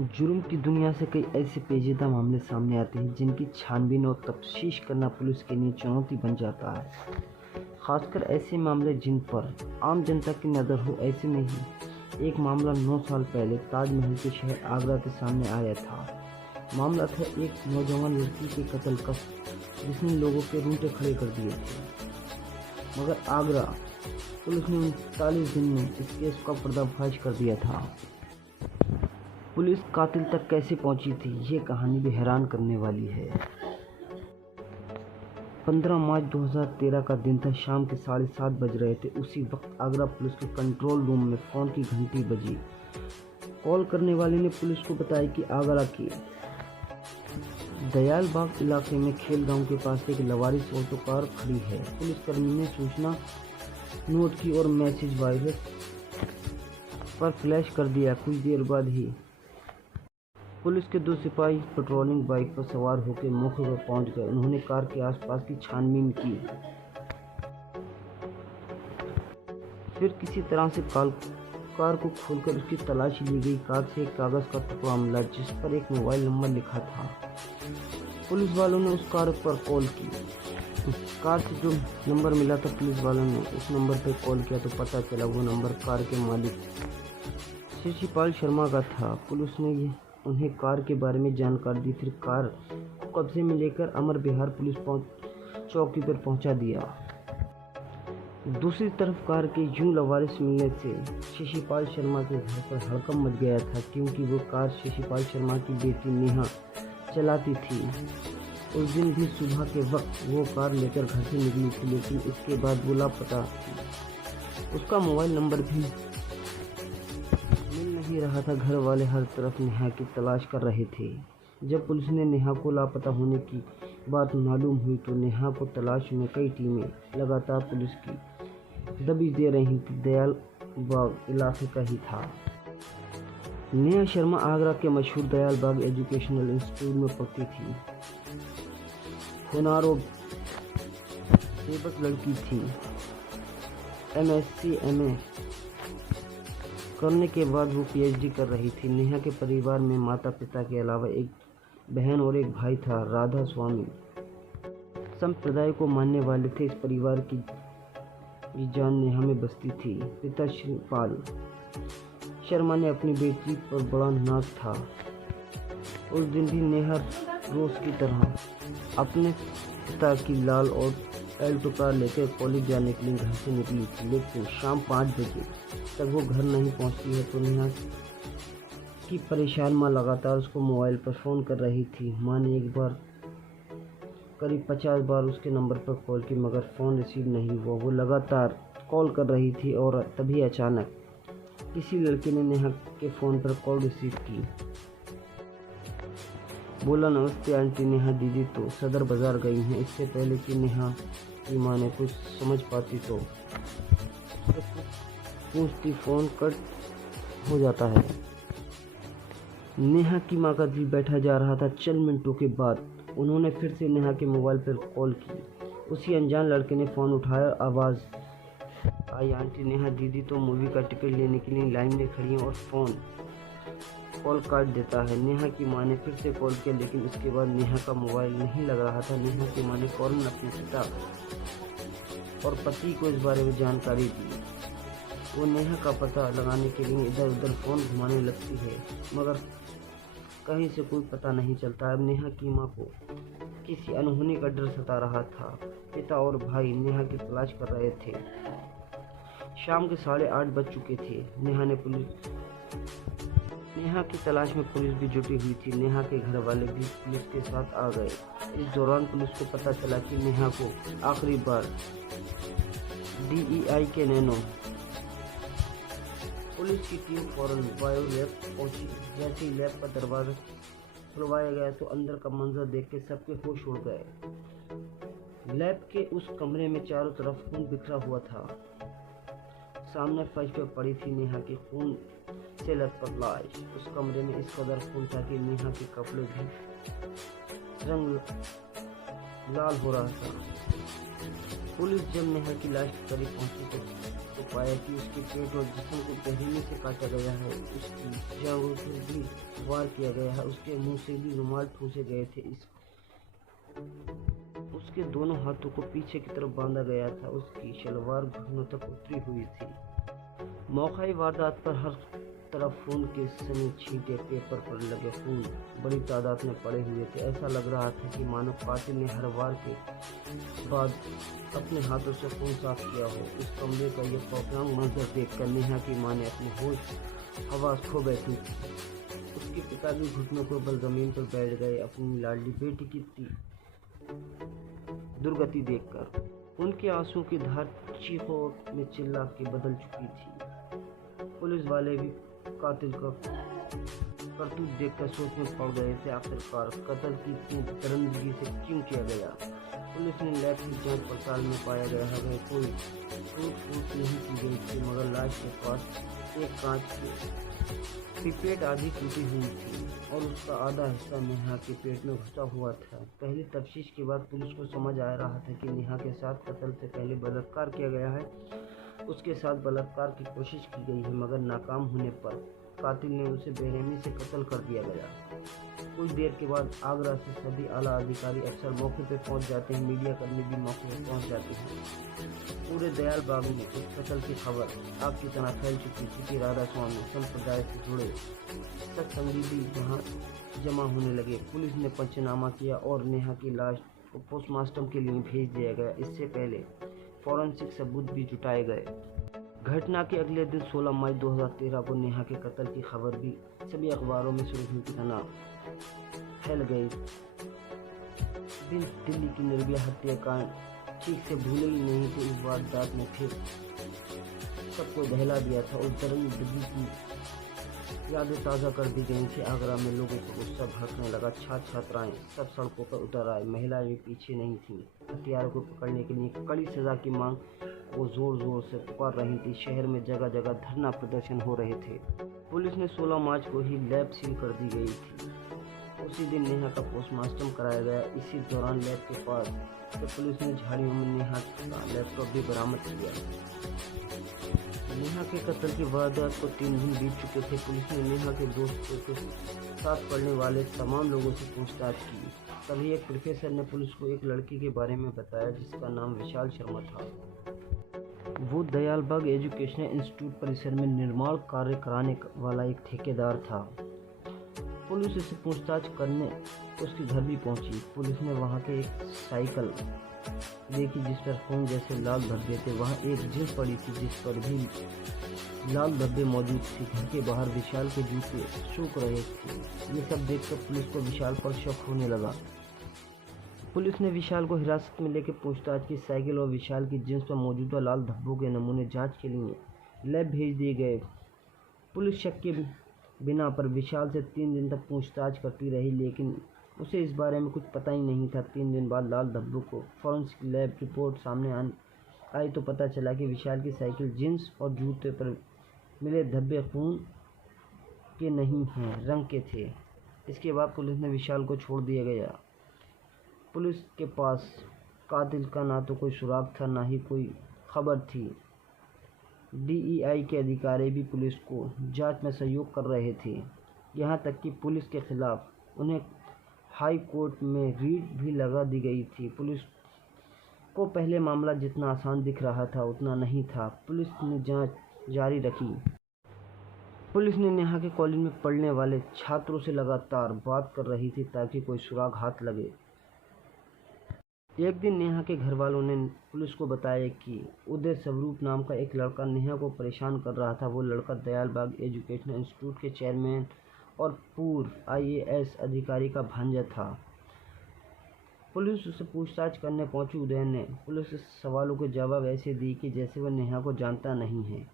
जुर्म की दुनिया से कई ऐसे पेचीदा मामले सामने आते हैं जिनकी छानबीन और तफ्तीश करना पुलिस के लिए चुनौती बन जाता है। खासकर ऐसे मामले जिन पर आम जनता की नज़र हो। ऐसे में ही एक मामला 9 साल पहले ताजमहल के शहर आगरा के सामने आया था। मामला था एक नौजवान लड़की के कत्ल का, जिसने लोगों के रोंगटे खड़े कर दिए थे। मगर आगरा पुलिस ने 39 दिन में इस केस का पर्दाफाश कर दिया था। पुलिस कातिल तक कैसे पहुंची थी, ये कहानी भी हैरान करने वाली है। 15 मार्च 2013 का दिन था। शाम के 7:30 बज रहे थे। उसी वक्त आगरा पुलिस के कंट्रोल रूम में फ़ोन की घंटी बजी। कॉल करने वाले ने पुलिस को बताया कि आगरा के दयाल बाग इलाके में खेल गांव के पास एक लवारिस ऑटो कार खड़ी है। पुलिसकर्मी ने सूचना नोट की और मैसेज वायरस पर फ्लैश कर दिया। कुछ देर बाद ही पुलिस के 2 सिपाही पेट्रोलिंग बाइक पर सवार होकर मौके पर पहुंच गए। उन्होंने कार के आसपास की छानबीन की। फिर किसी तरह से कार को खोलकर उसकी तलाशी ली गई। कार से एक कागज का टुकड़ा मिला जिस पर एक मोबाइल नंबर लिखा था। पुलिस वालों ने उस कार पर कॉल की। कार से जो नंबर मिला था, पुलिस वालों ने उस नंबर पर कॉल किया तो पता चला वो नंबर कार के मालिक शशिपाल शर्मा का था। पुलिस ने उन्हें कार के बारे में जानकारी दी। फिर कार को कब्जे में लेकर अमर बिहार पुलिस चौकी पर पहुंचा दिया। दूसरी तरफ कार के यूं लवारिस मिलने से शशिपाल शर्मा के घर पर हड़कंप मच गया था, क्योंकि वो कार शशिपाल शर्मा की बेटी नेहा चलाती थी। उस दिन भी सुबह के वक्त वो कार लेकर घर से निकली थी, लेकिन इसके बाद वो लापता थी। उसका मोबाइल नंबर भी ही रहा था। घर वाले हर तरफ नेहा की तलाश कर रहे थे। जब पुलिस ने नेहा को लापता होने की बात मालूम हुई तो नेहा को तलाश में कई टीमें लगातार पुलिस की दबिश दे रही थी। दयाल बाग इलाके का ही था। नेहा शर्मा आगरा के मशहूर दयाल बाग एजुकेशनल इंस्टीट्यूट में पढ़ती थी। होनार और बेबस लड़की थी। MSc MA करने के बाद वो PhD कर रही थी। नेहा के परिवार में माता पिता के अलावा एक बहन और एक भाई था। राधा स्वामी संप्रदाय को मानने वाले थे। इस परिवार की जान नेहा में बसती थी। पिता शिवपाल शर्मा ने अपनी बेटी पर बड़ा नाज था। उस दिन भी नेहा रोज की तरह अपने पिता की लाल और एल्टो कार लेकर कॉलेज जाने के लिए घर से निकली थी, लेकिन शाम 5 बजे तक वो घर नहीं पहुंचती है तो नेहा की परेशान माँ लगातार उसको मोबाइल पर फ़ोन कर रही थी। माँ ने एक बार करीब 50 बार उसके नंबर पर कॉल की, मगर फ़ोन रिसीव नहीं हुआ। वो लगातार कॉल कर रही थी और तभी अचानक किसी लड़के ने नेहा के फ़ोन पर कॉल रिसीव की। बोला, नमस्ते आंटी। नेहा दीदी तो सदर बाज़ार गई हैं। इससे पहले कि नेहा की माँ ने कुछ समझ पाती तो पूछती फ़ोन कट हो जाता है। नेहा की माँ का दिल बैठा जा रहा था। चंद मिनटों के बाद उन्होंने फिर से नेहा के मोबाइल पर कॉल की। उसी अनजान लड़के ने फ़ोन उठाया। आवाज़ आई, आंटी नेहा दीदी तो मूवी का टिकट लेने के लिए लाइन में खड़ी हैं और फ़ोन कॉल काट देता है। नेहा की माँ ने फिर से कॉल किया, लेकिन उसके बाद नेहा का मोबाइल नहीं लग रहा था। नेहा की माँ ने फौरन अपने पिता और पति को इस बारे में जानकारी दी। वो नेहा का पता लगाने के लिए इधर उधर फ़ोन घुमाने लगती है, मगर कहीं से कोई पता नहीं चलता। अब नेहा की माँ को किसी अनहोनी का डर सता रहा था। पिता और भाई नेहा की तलाश कर रहे थे। शाम के 8:30 बज चुके थे। नेहा की तलाश में पुलिस भी जुटी हुई थी। नेहा के घर वाले भी पुलिस के साथ आ गए। इस दौरान पुलिस को पता चला कि नेहा को आखिरी बार DEI के नैनो पुलिस की टीम फौरन बायो लैब पहुंची। जैसे ही लैब का दरवाज़ा खुलवाया गया तो अंदर का मंजर देख के सबके होश उड़ गए। लैब के उस कमरे में चारों तरफ खून बिखरा हुआ था। सामने फर्श पर पड़ी थी नेहा की खून से लथपथ लाश। उस कमरे में इस कदर खून था कि नेहा के कपड़े भी रंग लाल हो रहा था। पुलिस जब नेहा की लाश के करीब पहुंची तो पाया कि उसके पेट और जिस्म को गहरीने से काटा गया है, उसकी जांघों पर भी वार किया गया है, उसके मुंह से भी रुमाल ठूसे गए थे, उसके दोनों हाथों को पीछे की तरफ बांधा गया था, उसकी शलवार घुटनों तक उतरी हुई थी। मौकाई वारदात पर हर तरफ खून के सनी छींटे, पेपर पर लगे खून बड़ी तादाद में पड़े हुए थे। ऐसा लग रहा था कि मानो कातिल ने हर वार के बाद अपने हाथों से खून साफ किया हो। इस कमरे का यह खौफनाक मंजर देखकर नेहा की मां ने अपनी होश हवास खो बैठी थी। उसके पिता भी घुटनों को बल जमीन पर बैठ गए, अपनी लाडली बेटी की दुर्गति देखकर। उनके आंसू की धार चीखों में चिल्ला के बदल चुकी थी। पुलिस वाले भी कातिल का करतूत देखकर सोच में पड़ गए थे। आखिरकार कत्ल की इतनी दरिंदगी से क्यों किया गया? पुलिस ने लैब की जांच पड़ताल में पाया गया है कोई टूट फूट नहीं की गई थी, मगर लाश के पास एक कांच की पिपेट आधी टूटी हुई थी और उसका आधा हिस्सा नेहा के पेट में घुसा हुआ था। पहली तफ्तीश के बाद पुलिस को समझ आ रहा था कि नेहा के साथ कत्ल से पहले बलात्कार किया गया है। उसके साथ बलात्कार की कोशिश की गई है, मगर नाकाम होने पर कातिल ने उसे बेरहमी से कत्ल कर दिया गया। कुछ देर के बाद आगरा से सभी आला अधिकारी अफसर मौके पर पहुंच जाते हैं, मीडिया कर्मी भी मौके पर पहुंच जाते हैं। पूरे दयाल बाग में इस कत्ल की खबर आग की तरह फैल चुकी थी कि राधा स्वामी संप्रदाय से जुड़े सत्संगी भी वहाँ जमा होने लगे। पुलिस ने पंचनामा किया और नेहा की लाश को पोस्टमार्टम के लिए भेज दिया गया। इससे पहले फॉरेंसिक सबूत भी जुटाए गए। घटना के अगले दिन 16 मई 2013 को नेहा के कत्ल की खबर भी सभी अखबारों में सुर्खियों की तरह फैल गई। दिल्ली की निर्भया हत्याकांड ठीक से भूले ही नहीं थे। इस वारदात ने फिर सबको दहला दिया था और दरिंदगी की यादें ताज़ा कर दी गई थी। आगरा में लोगों को गुस्सा भड़कने लगा। छात्र छात्राएं सब सड़कों पर उतर आए। महिलाएं भी पीछे नहीं थीं। हत्यारों को पकड़ने के लिए कड़ी सजा की मांग को जोर जोर से पुकार रही थी। शहर में जगह जगह धरना प्रदर्शन हो रहे थे। पुलिस ने 16 मार्च को ही लैब सील कर दी गई थी। उसी दिन नेहा का पोस्टमार्टम कराया गया। इसी दौरान लैब के पास से पुलिस ने झाड़ियों में नेहा का लैपटॉप भी बरामद किया। नेहा के कत्ल की वारदात को 3 दिन बीत चुके थे। पुलिस ने नेहा के दोस्तों के साथ पढ़ने वाले तमाम लोगों से पूछताछ की। तभी एक प्रोफेसर ने पुलिस को एक लड़की के बारे में बताया जिसका नाम विशाल शर्मा था। वो दयालबाग एजुकेशनल इंस्टीट्यूट परिसर में निर्माण कार्य कराने वाला एक ठेकेदार था। पुलिस इसे पूछताछ करने उसके घर भी पहुंची। पुलिस ने वहां के एक साइकिल देखी जिस पर खून जैसे लाल धब्बे थे। वहां एक जींस पड़ी थी जिस पर भी लाल धब्बे मौजूद थे। घर के बाहर विशाल के जूते सूख रहे थे। ये सब देखकर पुलिस को विशाल पर शक होने लगा। पुलिस ने विशाल को हिरासत में लेकर पूछताछ की। साइकिल और विशाल की जींस पर मौजूदा लाल धब्बों के नमूने जांच के लिए लैब भेज दिए गए। पुलिस शक के बिना पर विशाल से 3 दिन तक पूछताछ करती रही, लेकिन उसे इस बारे में कुछ पता ही नहीं था। 3 दिन बाद लाल धब्बों को फॉरेंसिक लैब रिपोर्ट सामने आई तो पता चला कि विशाल की साइकिल, जींस और जूते पर मिले धब्बे खून के नहीं हैं, रंग के थे। इसके बाद पुलिस ने विशाल को छोड़ दिया गया। पुलिस के पास कातिल का ना तो कोई सुराग था, ना ही कोई खबर थी। DEI के अधिकारी भी पुलिस को जांच में सहयोग कर रहे थे। यहाँ तक कि पुलिस के खिलाफ उन्हें हाई कोर्ट में रीट भी लगा दी गई थी। पुलिस को पहले मामला जितना आसान दिख रहा था उतना नहीं था। पुलिस ने जांच जारी रखी। पुलिस ने नेहा के कॉलेज में पढ़ने वाले छात्रों से लगातार बात कर रही थी ताकि कोई सुराग हाथ लगे। एक दिन नेहा के घर वालों ने पुलिस को बताया कि उदय स्वरूप नाम का एक लड़का नेहा को परेशान कर रहा था। वो लड़का दयालबाग एजुकेशनल इंस्टीट्यूट के चेयरमैन और पूर्व IAS अधिकारी का भांजा था। पुलिस उससे पूछताछ करने पहुंची। उदय ने पुलिस के सवालों के जवाब ऐसे दिए कि जैसे वह नेहा को जानता नहीं है।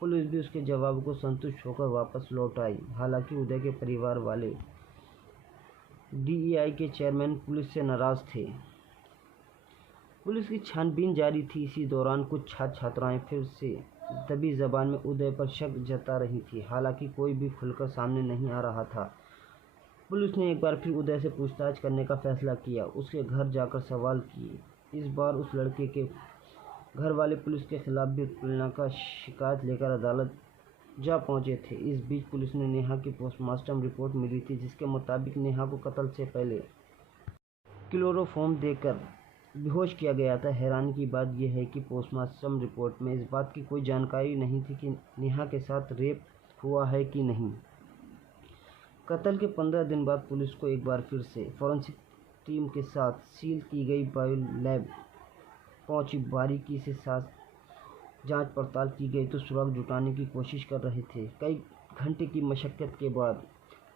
पुलिस भी उसके जवाब को संतुष्ट होकर वापस लौट आई। हालांकि उदय के परिवार वाले DEI के चेयरमैन पुलिस से नाराज थे। पुलिस की छानबीन जारी थी। इसी दौरान कुछ छात्र छात्राएं फिर से दबी जबान में उदय पर शक जता रही थी। हालांकि कोई भी खुलकर सामने नहीं आ रहा था। पुलिस ने एक बार फिर उदय से पूछताछ करने का फैसला किया। उसके घर जाकर सवाल किए। इस बार उस लड़के के घर वाले पुलिस के खिलाफ भी उत्पीड़न का शिकायत लेकर अदालत जा पहुंचे थे। इस बीच पुलिस ने नेहा की पोस्टमार्टम रिपोर्ट मिली थी, जिसके मुताबिक नेहा को कत्ल से पहले क्लोरोफॉर्म देकर बेहोश किया गया था। हैरानी की बात यह है कि पोस्टमार्टम रिपोर्ट में इस बात की कोई जानकारी नहीं थी कि नेहा के साथ रेप हुआ है कि नहीं। कत्ल के 15 दिन बाद पुलिस को एक बार फिर से फॉरेंसिक टीम के साथ सील की गई बायो लैब पहुंची। बारीकी से साथ जांच पड़ताल की गई तो सुराग जुटाने की कोशिश कर रहे थे। कई घंटे की मशक्कत के बाद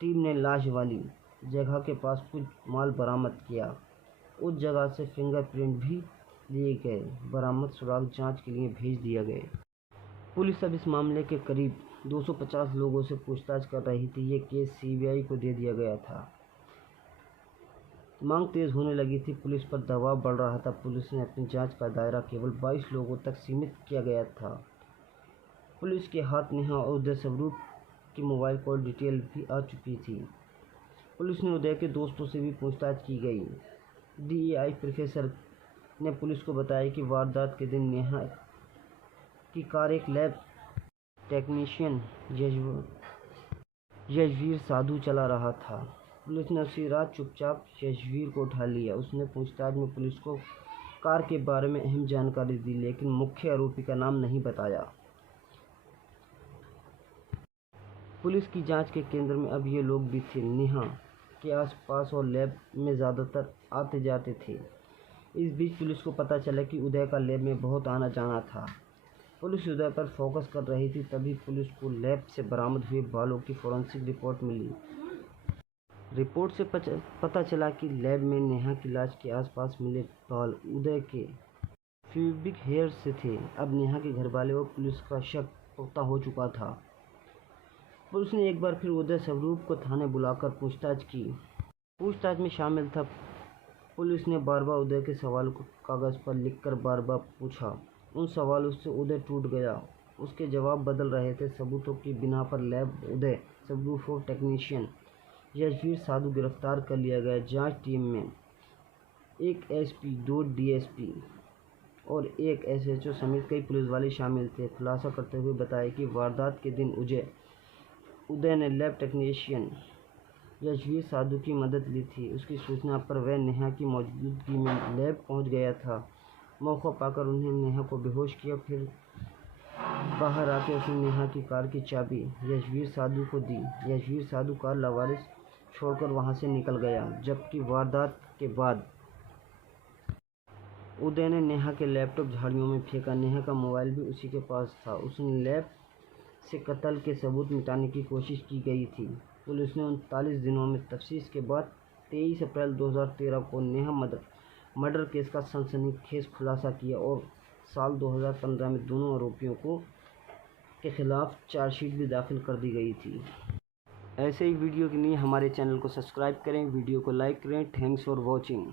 टीम ने लाश वाली जगह के पास कुछ माल बरामद किया। उस जगह से फिंगरप्रिंट भी लिए गए। बरामद सुराग जांच के लिए भेज दिया गए। पुलिस अब इस मामले के करीब 250 लोगों से पूछताछ कर रही थी। ये केस सीबीआई को दे दिया गया था। मांग तेज होने लगी थी, पुलिस पर दबाव बढ़ रहा था। पुलिस ने अपनी जांच का दायरा केवल 22 लोगों तक सीमित किया गया था। पुलिस के हाथ नेहा और उदय स्वरूप की मोबाइल कॉल डिटेल भी आ चुकी थी। पुलिस ने उदय के दोस्तों से भी पूछताछ की गई। डीएआई प्रोफेसर ने पुलिस को बताया कि वारदात के दिन नेहा की कार एक लैब टेक्नीशियन यशवीर साधु चला रहा था। पुलिस ने उसी रात चुपचाप यशवीर को उठा लिया। उसने पूछताछ में पुलिस को कार के बारे में अहम जानकारी दी, लेकिन मुख्य आरोपी का नाम नहीं बताया। पुलिस की जांच के केंद्र में अब ये लोग भी थे। नेहा के आसपास और लैब में ज़्यादातर आते जाते थे। इस बीच पुलिस को पता चला कि उदय का लैब में बहुत आना जाना था। पुलिस उदय पर फोकस कर रही थी, तभी पुलिस को लैब से बरामद हुए बालों की फॉरेंसिक रिपोर्ट मिली। रिपोर्ट से पता चला कि लैब में नेहा की लाश के आसपास मिले बाल उदय के प्यूबिक हेयर से थे। अब नेहा के घरवाले और पुलिस का शक पुख्ता हो चुका था। पुलिस ने एक बार फिर उदय स्वरूप को थाने बुलाकर पूछताछ की। पूछताछ में शामिल था पुलिस ने बार बार उदय के सवालों को कागज़ पर लिखकर बार बार पूछा। उन सवालों से उदय टूट गया। उसके जवाब बदल रहे थे। सबूतों की बिना पर लैब उदय स्वरूप और टेक्नीशियन यशवीर साधु गिरफ्तार कर लिया गया। जांच टीम में एक एसपी, 2 डीएसपी और एक एसएचओ समेत कई पुलिस वाले शामिल थे। खुलासा करते हुए बताया कि वारदात के दिन उदय ने लैब टेक्नीशियन यशवीर साधु की मदद ली थी। उसकी सूचना पर वह नेहा की मौजूदगी में लैब पहुंच गया था। मौका पाकर उन्हें नेहा को बेहोश किया। फिर बाहर आकर उसने नेहा की कार की चाबी यशवीर साधु को दी। यशवीर साधु कार लावारिस छोड़कर वहां से निकल गया। जबकि वारदात के बाद उदय ने नेहा के लैपटॉप झाड़ियों में फेंका। नेहा का मोबाइल भी उसी के पास था। उसने लैब से कत्ल के सबूत मिटाने की कोशिश की गई थी। पुलिस ने 39 दिनों में तफ्तीश के बाद 23 अप्रैल 2013 को नेहा मर्डर केस का सनसनीखेज खुलासा किया और साल 2015 में दोनों आरोपियों के खिलाफ चार्जशीट भी दाखिल कर दी गई थी। ऐसे ही वीडियो के लिए हमारे चैनल को सब्सक्राइब करें, वीडियो को लाइक करें। Thanks for watching.